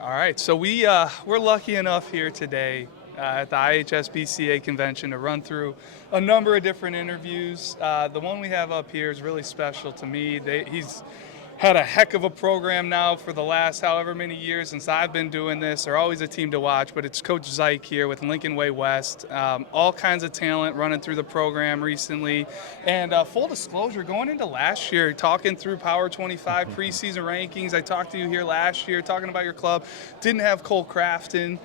All right, so we're lucky enough here today at the IHSBCA convention to run through a number of different interviews. The one we have up here is really special to me. He's had a heck of a program now for the last however many years since I've been doing this. They're always a team to watch, but it's Coach Zajc here with Lincoln Way West. All kinds of talent running through the program recently. And full disclosure, going into last year, talking through Power 25 preseason rankings, I talked to you here last year talking about your club. Didn't have Cole Crafton.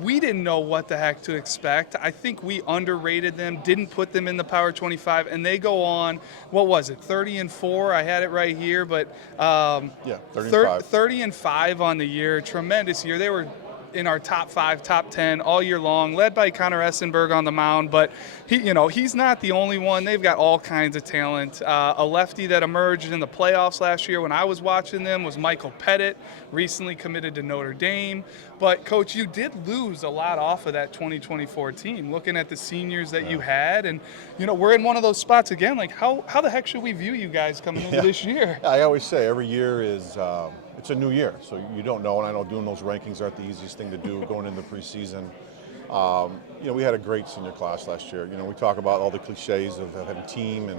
We didn't know what the heck to expect. I think we underrated them, didn't put them in the Power 25, and they go on, what was it, 30-4? I had it right here, but 30-5 on the year. Tremendous year. They were in our top 5, top 10 all year long, led by Connor Essenberg on the mound, but he's not the only one. They've got all kinds of talent. A lefty that emerged in the playoffs last year when I was watching them was Michael Pettit, recently committed to Notre Dame. But Coach, you did lose a lot off of that 2024 team, looking at the seniors that you had, and we're in one of those spots again. Like how the heck should we view you guys coming into this year? I always say every year is it's a new year, so you don't know, and I know doing those rankings aren't the easiest thing to do going into preseason. We had a great senior class last year. We talk about all the cliches of having a team and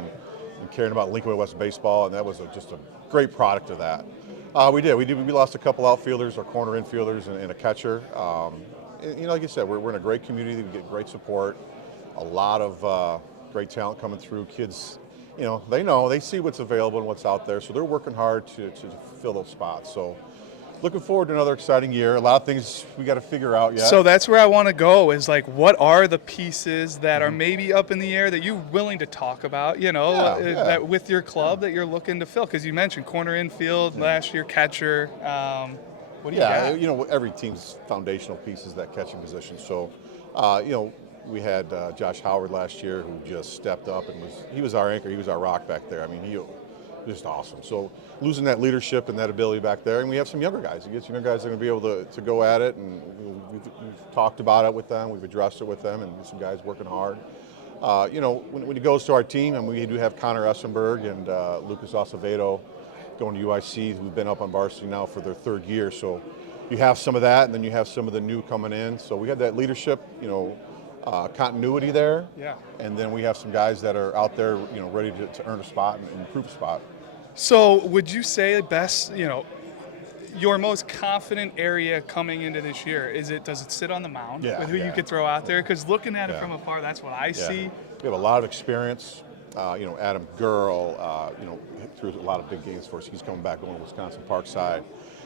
caring about Lincoln Way West baseball, and that was just a great product of that. We lost a couple outfielders, our corner infielders, and a catcher. Like you said, we're in a great community. We get great support, a lot of great talent coming through. Kids, they see what's available and what's out there, so they're working hard to fill those spots. So looking forward to another exciting year. A lot of things we got to figure out yet. So that's where I want to go is like, what are the pieces that are maybe up in the air that you're willing to talk about, that with your club that you're looking to fill? Because you mentioned corner infield last year, catcher. What do you got? Every team's foundational piece is that catching position. So, we had Josh Howard last year who just stepped up and he was our anchor. He was our rock back there. I mean, he was just awesome. So losing that leadership and that ability back there, and we have some younger guys. You get some younger guys that are going to be able to go at it, and we've talked about it with them. We've addressed it with them, and some guys working hard. When it goes to our team, and we do have Connor Essenberg and Lucas Acevedo going to UIC, who've been up on varsity now for their 3rd year. So you have some of that, and then you have some of the new coming in. So we have that leadership, continuity there. Yeah. And then we have some guys that are out there, ready to earn a spot and improve a spot. So would you say your most confident area coming into this year, does it sit on the mound with who you could throw out there? Because looking at it from afar, that's what I see. We have a lot of experience. Adam Gurl, threw a lot of big games for us. He's coming back going to Wisconsin Parkside.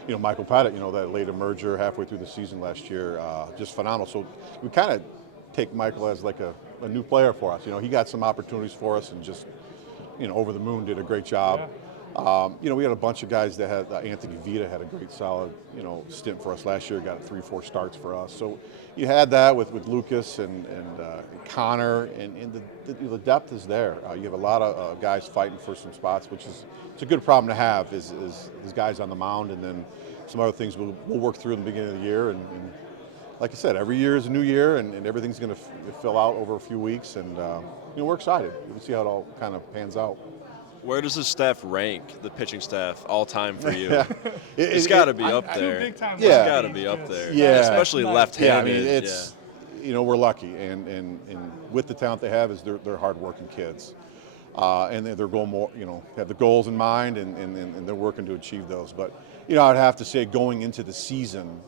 Michael Pettit, that late emerger halfway through the season last year, just phenomenal. So we kind of take Michael as like a new player for us. He got some opportunities for us and just, over the moon, did a great job. We had a bunch of guys that had, Anthony Vita had a great solid, stint for us last year, got 3-4 starts for us. So you had that with Lucas and Connor, and the depth is there. You have a lot of guys fighting for some spots, which it's a good problem to have, is guys on the mound, and then some other things we'll work through in the beginning of the year. And like I said, every year is a new year, and everything's going to fill out over a few weeks, and we're excited. We'll see how it all kind of pans out. Where does the staff rank, the pitching staff, all time for you? It's got to be up there. It's got to be up there. Yeah, especially left-handed. We're lucky, and with the talent they have, is they're hard-working kids, and their goal more, have the goals in mind, and they're working to achieve those. But I'd have to say, going into the season,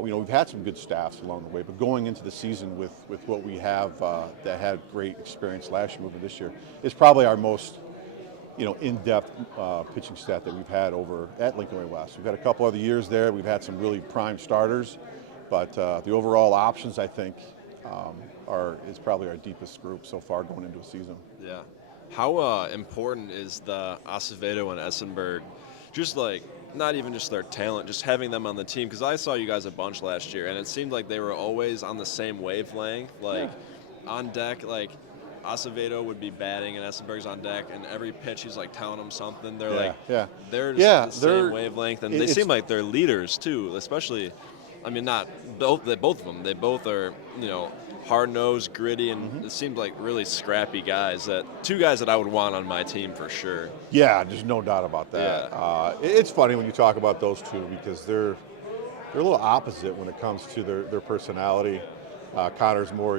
we've had some good staffs along the way, but going into the season with what we have that had great experience last year, moving this year, is probably our most in-depth pitching staff that we've had over at Lincoln Way West. We've had a couple other years there. We've had some really prime starters, but the overall options, I think, is probably our deepest group so far going into a season. Yeah. How important is the Acevedo and Essenberg, just like, not even just their talent, just having them on the team? Because I saw you guys a bunch last year, and it seemed like they were always on the same wavelength, on deck, Acevedo would be batting and Essenberg's on deck, and every pitch he's telling them something. They're they're just the same wavelength, and they seem like they're leaders too. Especially, not both of them. They both are hard-nosed, gritty, and it seems like really scrappy guys. Two guys that I would want on my team for sure. Yeah, there's no doubt about that. Yeah. It's funny when you talk about those two because they're they're a little opposite when it comes to their personality. Connor's more,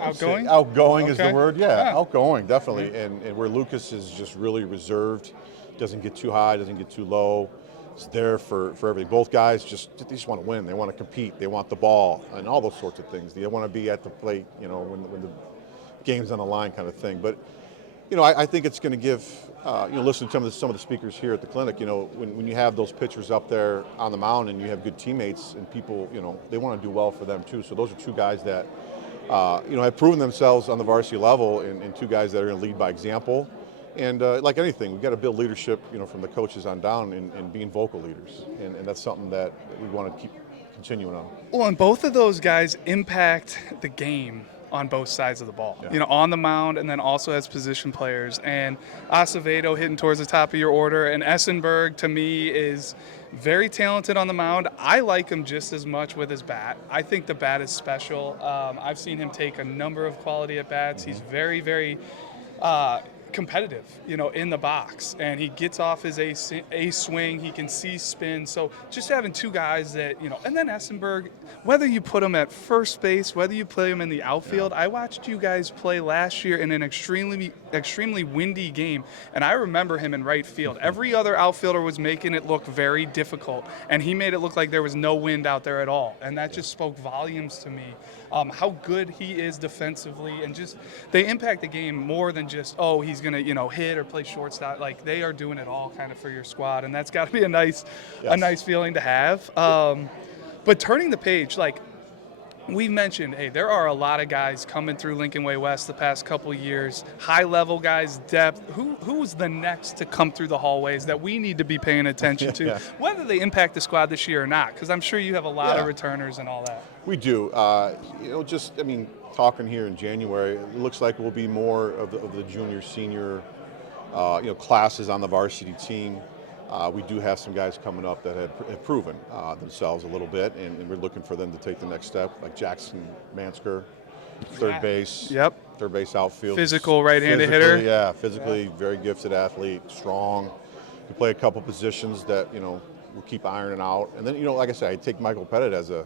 Outgoing? Outgoing is the Okay. word. Yeah, Yeah. outgoing, definitely. And where Lucas is just really reserved, doesn't get too high, doesn't get too low. It's there for everything. Both guys they just want to win. They want to compete. They want the ball and all those sorts of things. They want to be at the plate, when the game's on the line, kind of thing. But I think it's going to give, listening to some of the speakers here at the clinic, when you have those pitchers up there on the mound and you have good teammates and people, they want to do well for them too. So those are two guys that, have proven themselves on the varsity level and two guys that are going to lead by example. And like anything, we've got to build leadership, from the coaches on down and being vocal leaders. And that's something that we want to keep continuing on. Well, and both of those guys impact the game on both sides of the ball, Yeah. On the mound and then also as position players. And Acevedo hitting towards the top of your order, and Essenberg to me is very talented on the mound. I like him just as much with his bat. I think the bat is special. I've seen him take a number of quality at bats. He's very, very competitive, in the box, and he gets off his A swing. He can see spin. So just having two guys that, and then Essenberg, whether you put him at first base, whether you play him in the outfield. I watched you guys play last year in an extremely windy game, and I remember him in right field. Every other outfielder was making it look very difficult, and he made it look like there was no wind out there at all, and that just spoke volumes to me. How good he is defensively, and just they impact the game more than just he's gonna hit or play shortstop. Like they are doing it all kind of for your squad, and that's got to be a nice feeling to have. But turning the page, like we mentioned, hey, there are a lot of guys coming through Lincoln Way West the past couple of years, high-level guys, depth. Who's the next to come through the hallways that we need to be paying attention to, whether they impact the squad this year or not? Because I'm sure you have a lot of returners and all that. We do. Talking here in January, it looks like we'll be more of the junior, senior, classes on the varsity team. We do have some guys coming up that have proven themselves a little bit, and we're looking for them to take the next step, like Jackson Mansker, third base. Yep. Third base outfield. Physical right-handed hitter. Yeah, physically very gifted athlete, strong. We play a couple positions that, we'll keep ironing out. And then, like I said, I take Michael Pettit as a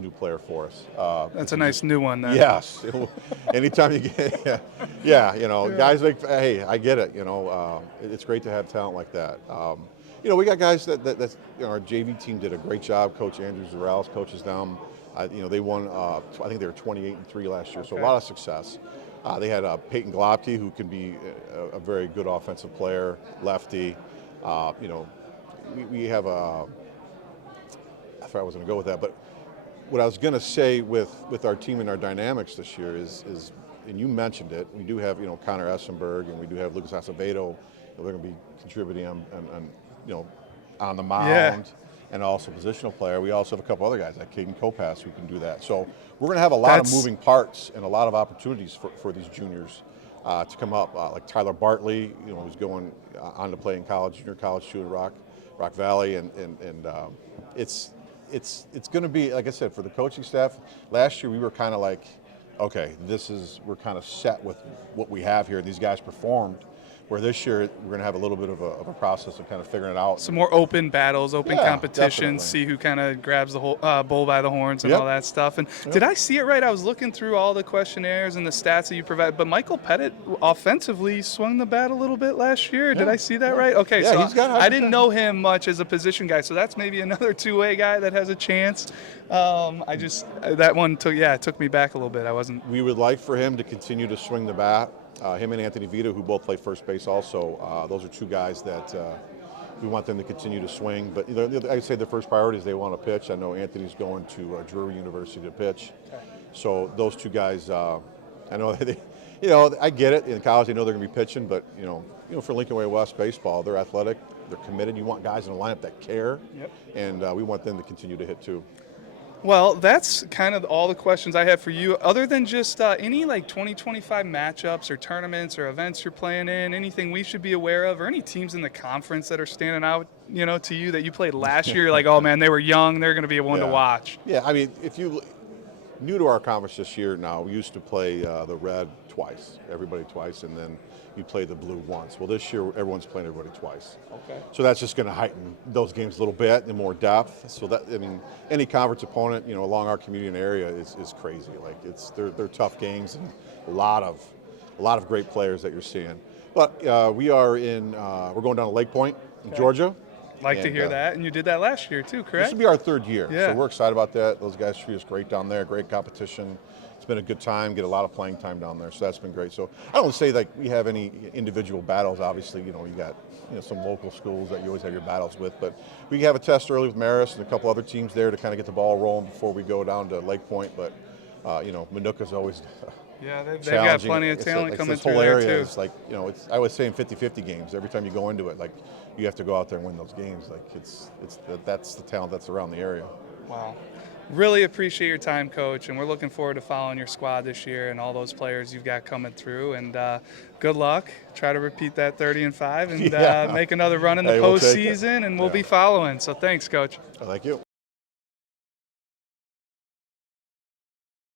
new player for us. That's a nice new one then. Yes. Anytime you get, guys like, hey, I get it. It's great to have talent like that. We got guys that our JV team did a great job. Coach Andrew Zarales coaches them. They won, I think they were 28-3 last year, so a lot of success. They had Peyton Glopke, who can be a very good offensive player, lefty. We have I thought I was going to go with that, but what I was going to say with our team and our dynamics this year is, and you mentioned it, we do have Connor Essenberg and we do have Lucas Acevedo. They're going to be contributing on the mound and also positional player. We also have a couple other guys like Caden Kopass who can do that. So we're going to have a lot of moving parts and a lot of opportunities for these juniors to come up. Like Tyler Bartley, who's going on to play in junior college too in Rock Valley, and it's going to be, like I said, for the coaching staff. Last year we were kind of like, okay, we're kind of set with what we have here. These guys performed. Where this year we're going to have a little bit of a process of kind of figuring it out. Some more open battles, open competitions, definitely. see who kind of grabs the whole bull by the horns and all that stuff. And did I see it right? I was looking through all the questionnaires and the stats that you provide, but Michael Pettit offensively swung the bat a little bit last year. Did I see that right? Okay, so I didn't know him much as a position guy, so that's maybe another two-way guy that has a chance. That one took me back a little bit. We would like for him to continue to swing the bat. Him and Anthony Vita, who both play first base also, those are two guys that we want them to continue to swing. But I'd say the first priority is they want to pitch. I know Anthony's going to Drury University to pitch. So those two guys, I know I get it. In college, they know they're going to be pitching. But, for Lincoln Way West baseball, they're athletic. They're committed. You want guys in the lineup that care. Yep. And we want them to continue to hit too. Well, that's kind of all the questions I have for you. Other than just any 2025 matchups or tournaments or events you're playing in, anything we should be aware of, or any teams in the conference that are standing out, to you that you played last year, like, oh man, they were young, they're going to be a one to watch. Yeah, I mean, if you new to our conference this year now. We used to play the red twice, everybody twice, and then you play the blue once. Well, this year everyone's playing everybody twice. Okay. So that's just going to heighten those games a little bit and more depth. So that, I mean, any conference opponent, along our community and area is crazy. Like they're tough games and a lot of great players that you're seeing. But we're going down to Lake Point in Georgia. Like to hear that, and you did that last year too, This correct? will be our third year, Yeah. so we're excited about that. Those guys treat us great down there, great competition. It's been a good time, get a lot of playing time down there, so that's been great. So I don't say like we have any individual battles. Obviously, you got some local schools that you always have your battles with, but we have a test early with Marist and a couple other teams there to kind of get the ball rolling before we go down to Lake Point. But Manuka's always Yeah, they've got challenging. plenty of talent It's coming this through whole there area too. is like, I was saying 50-50 games. Every time you go into it, like you have to go out there and win those games. Like that's the talent that's around the area. Wow. Really appreciate your time, Coach, and we're looking forward to following your squad this year and all those players you've got coming through. And good luck. Try to repeat that 30-5 and Yeah. make another run in the Hey, we'll take it. postseason, and we'll Yeah. be following. So thanks, Coach. Thank you.